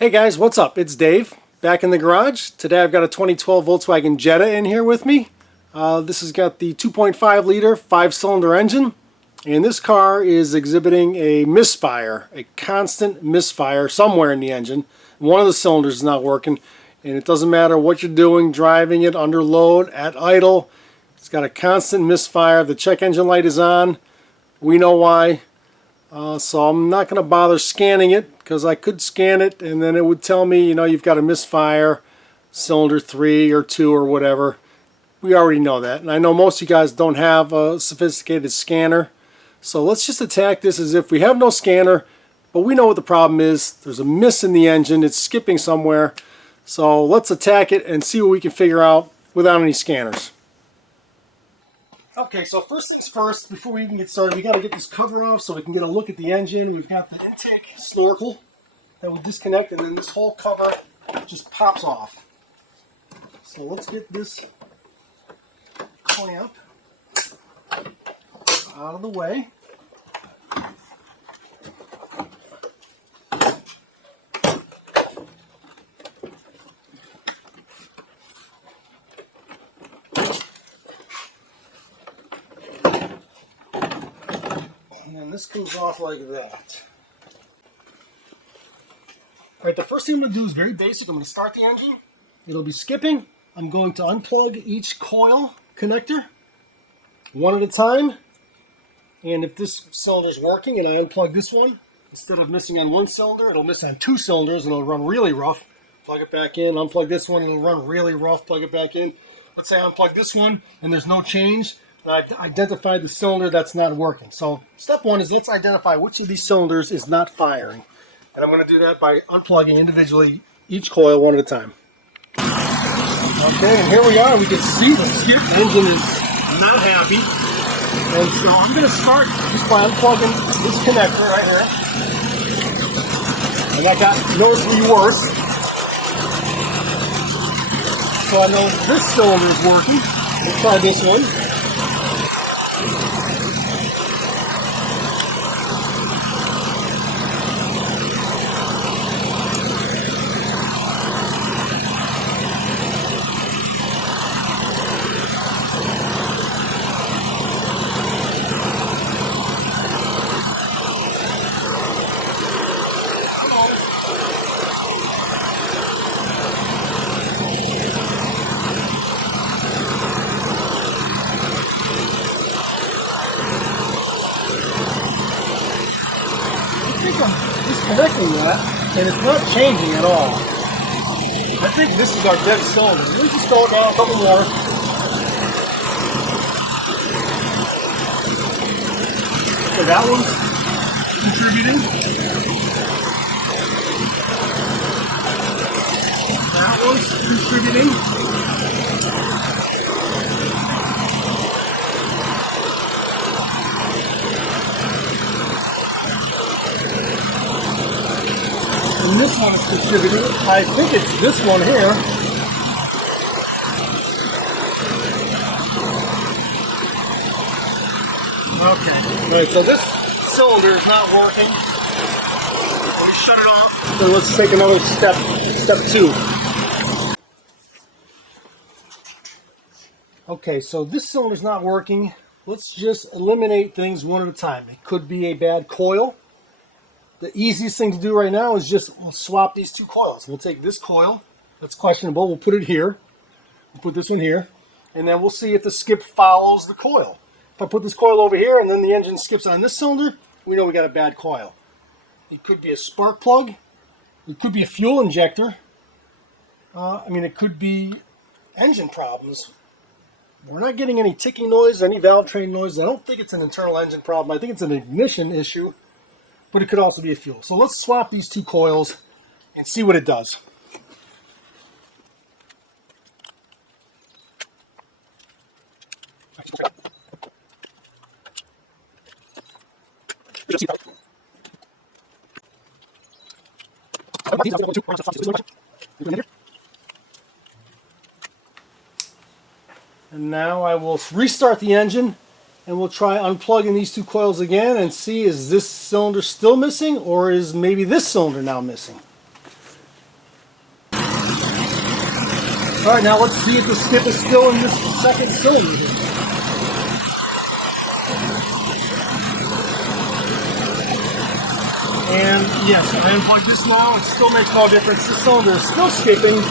Hey guys, what's up? It's Dave, back in the garage. Today I've got a 2012 Volkswagen Jetta in here with me. This has got the 2.5 liter 5-cylinder engine, and this car is exhibiting a misfire, a constant misfire somewhere in the engine. One of the cylinders is not working, and it doesn't matter what you're doing, driving it, under load, at idle. It's got a constant misfire. The check engine light is on. We know why. So I'm not going to bother scanning it, because I could scan it and then it would tell me, you know, you've got a misfire, cylinder 3 or 2 or whatever. We already know that, and I know most of you guys don't have a sophisticated scanner. So let's just attack this as if we have no scanner, but we know what the problem is. There's a miss in the engine, it's skipping somewhere. So let's attack it and see what we can figure out without any scanners. Okay, so first things first, before we even get started, we got to get this cover off so we can get a look at the engine. We've got the intake snorkel that we disconnect, and then this whole cover just pops off. So let's get this clamp out of the way. And then this comes off like that. Alright, the first thing I'm going to do is very basic. I'm going to start the engine. It'll be skipping. I'm going to unplug each coil connector one at a time. And if this cylinder is working and I unplug this one, instead of missing on one cylinder, it'll miss on 2 cylinders and it'll run really rough. Plug it back in, unplug this one, and it'll run really rough, plug it back in. Let's say I unplug this one and there's no change. I've identified the cylinder that's not working. So step one is let's identify which of these cylinders is not firing. And I'm going to do that by unplugging individually each coil one at a time. Okay, and here we are. We can see the skip engine is not happy. And so I'm going to start just by unplugging this connector right here. And that got noticeably worse. So I know this cylinder is working. Let's try this one. Disconnecting that, and it's not changing at all. I think this is our dead cylinder. Let's just throw it down a couple more. Okay, that one's contributing. That one's contributing. And this one is contributing. I think it's this one here. Okay. All right, so this cylinder is not working. We shut it off. So let's take another step 2. Okay, so this cylinder is not working. Let's just eliminate things one at a time. It could be a bad coil. The easiest thing to do right now is just swap these 2 coils. We'll take this coil, that's questionable, we'll put it here. We'll put this one here, and then we'll see if the skip follows the coil. If I put this coil over here and then the engine skips on this cylinder, we know we got a bad coil. It could be a spark plug, it could be a fuel injector, it could be engine problems. We're not getting any ticking noise, any valve train noise. I don't think it's an internal engine problem. I think it's an ignition issue. But it could also be a fuel. So let's swap these 2 coils and see what it does. And now I will restart the engine and we'll try unplugging these 2 coils again and see, is this cylinder still missing, or is maybe this cylinder now missing? Alright, now let's see if the skip is still in this second cylinder here. And yes, I unplugged this now. It still makes no difference. This cylinder is still skipping.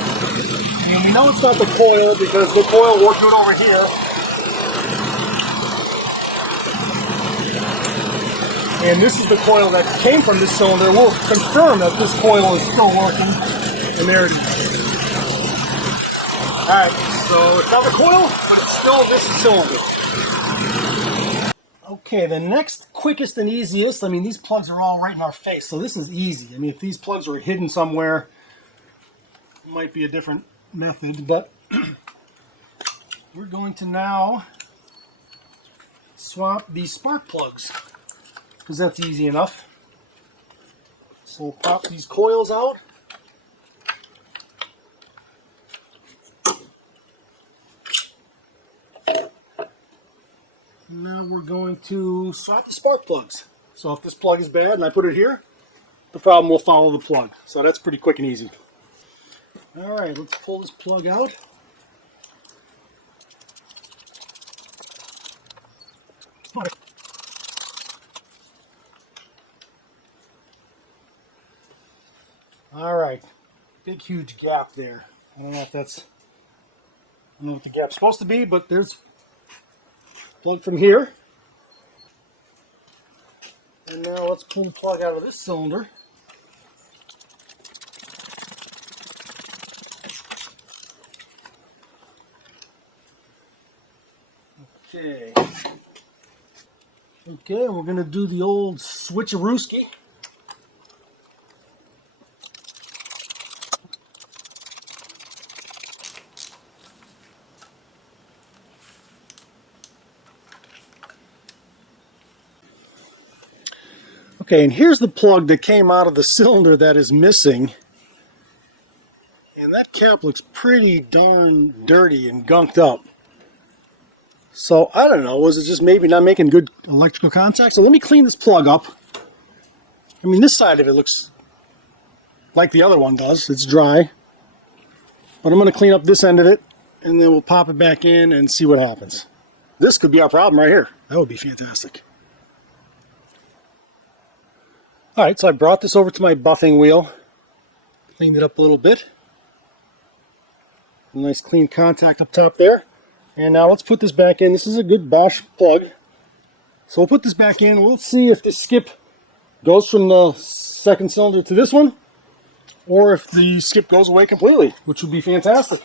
And we know it's not the coil because the coil won't do it over here. And this is the coil that came from this cylinder. We'll confirm that this coil is still working. And there it is. Alright, so it's not the coil, but it's still this cylinder. Okay, the next quickest and easiest, I mean, these plugs are all right in our face, so this is easy. I mean, if these plugs were hidden somewhere, it might be a different method, but we're going to now swap these spark plugs, because that's easy enough. So we'll pop these coils out. Now we're going to swap the spark plugs. So if this plug is bad and I put it here, the problem will follow the plug. So that's pretty quick and easy. Alright, let's pull this plug out. Alright, big huge gap there. I don't know what the gap's supposed to be, but there's plug from here. And now let's pull the plug out of this cylinder. Okay. Okay, and we're going to do the old switcherooski. Okay, and here's the plug that came out of the cylinder that is missing. And that cap looks pretty darn dirty and gunked up. So, I don't know, was it just maybe not making good electrical contact? So let me clean this plug up. I mean, this side of it looks like the other one does. It's dry. But I'm going to clean up this end of it, and then we'll pop it back in and see what happens. This could be our problem right here. That would be fantastic. Alright, so I brought this over to my buffing wheel, cleaned it up a little bit. A nice clean contact up top there. And now let's put this back in. This is a good Bosch plug. So we'll put this back in. We'll see if this skip goes from the second cylinder to this one, or if the skip goes away completely, which would be fantastic.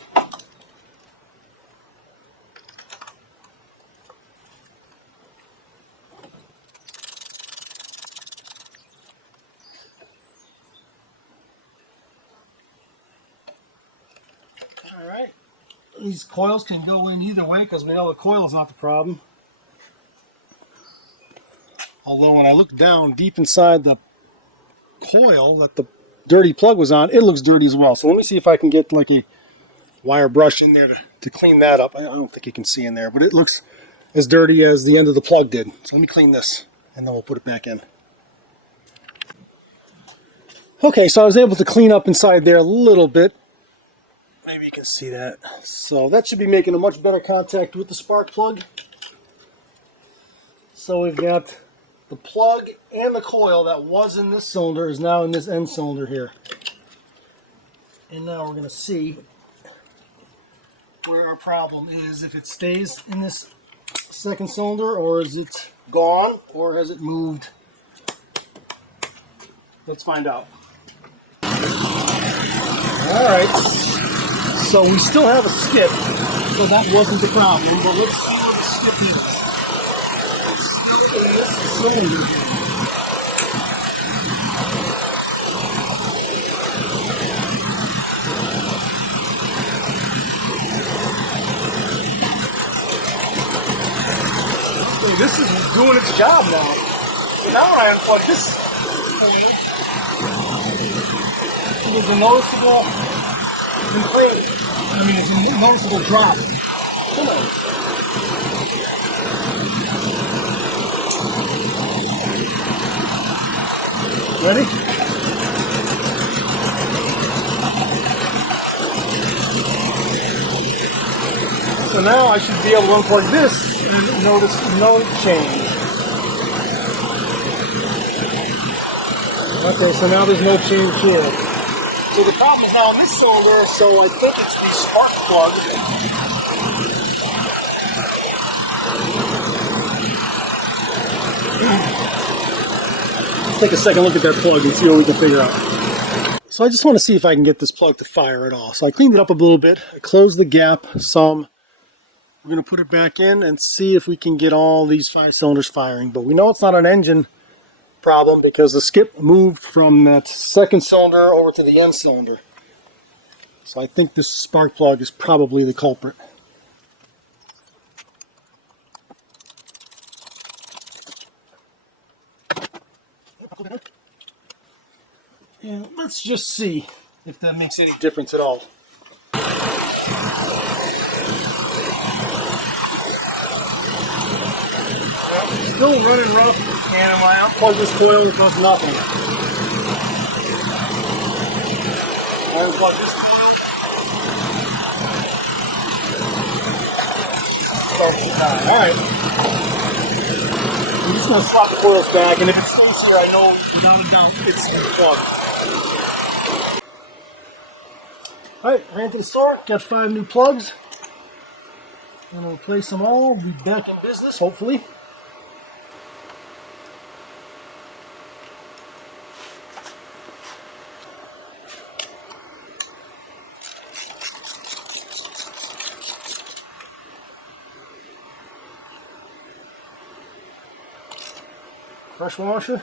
Alright, these coils can go in either way because we know the coil is not the problem. Although when I look down deep inside the coil that the dirty plug was on, it looks dirty as well. So let me see if I can get like a wire brush in there to clean that up. I don't think you can see in there, but it looks as dirty as the end of the plug did. So let me clean this and then we'll put it back in. Okay, so I was able to clean up inside there a little bit. Maybe you can see that. So that should be making a much better contact with the spark plug. So we've got the plug and the coil that was in this cylinder is now in this end cylinder here. And now we're going to see where our problem is. If it stays in this second cylinder, or is it gone, or has it moved? Let's find out. Alright, so we still have a skip, so that wasn't the problem, but let's see where the skip is. It's still in this cylinder here. Okay, this is doing its job now. So now when I unplug this coil, there's a noticeable improvement. I mean, it's a noticeable drop. Come on. Ready? So now I should be able to unplug this and notice no change. Okay, so now there's no change here. So the problem is now in this cylinder, so I think it's the spark plug. Let's take a second look at that plug and see what we can figure out. So I just want to see if I can get this plug to fire at all. So I cleaned it up a little bit. I closed the gap some. We're going to put it back in and see if we can get all these 5 cylinders firing. But we know it's not an engine problem because the skip moved from that second cylinder over to the end cylinder. So I think this spark plug is probably the culprit. And let's just see if that makes any difference at all. Still running rough, and when I unplug this coil, it does nothing. I unplug this coil. Alright. I'm just going to slot the coils back, and if it stays here, I know without a doubt it's the plug. Alright, ran to the store, got 5 new plugs. I'm going to replace them all, be back in business, hopefully. Pressure washer.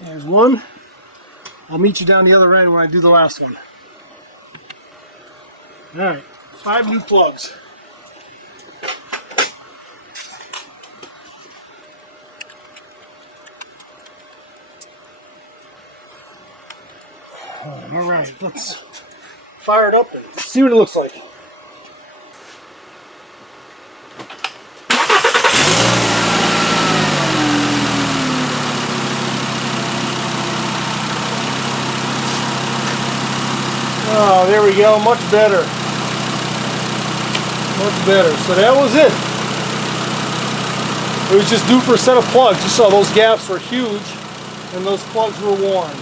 There's one. I'll meet you down the other end when I do the last one. Alright, 5 new plugs. Alright, let's fire it up and see what it looks like. Oh, there we go, much better. Much better. So that was it. It was just due for a set of plugs. You saw those gaps were huge and those plugs were worn.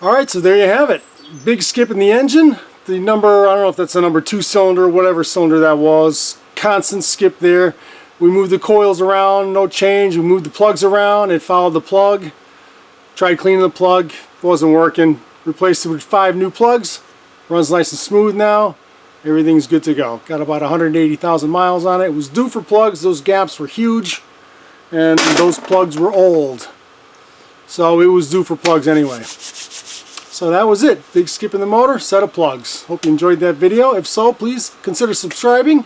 Alright, so there you have it. Big skip in the engine. The number, I don't know if that's a number 2 cylinder, whatever cylinder that was. Constant skip there. We moved the coils around, no change. We moved the plugs around, it followed the plug. Tried cleaning the plug, wasn't working. Replaced it with 5 new plugs. Runs nice and smooth now. Everything's good to go. Got about 180,000 miles on it. It was due for plugs. Those gaps were huge. And those plugs were old. So it was due for plugs anyway. So that was it. Big skip in the motor, set of plugs. Hope you enjoyed that video. If so, please consider subscribing.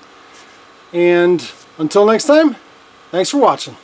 And until next time, thanks for watching.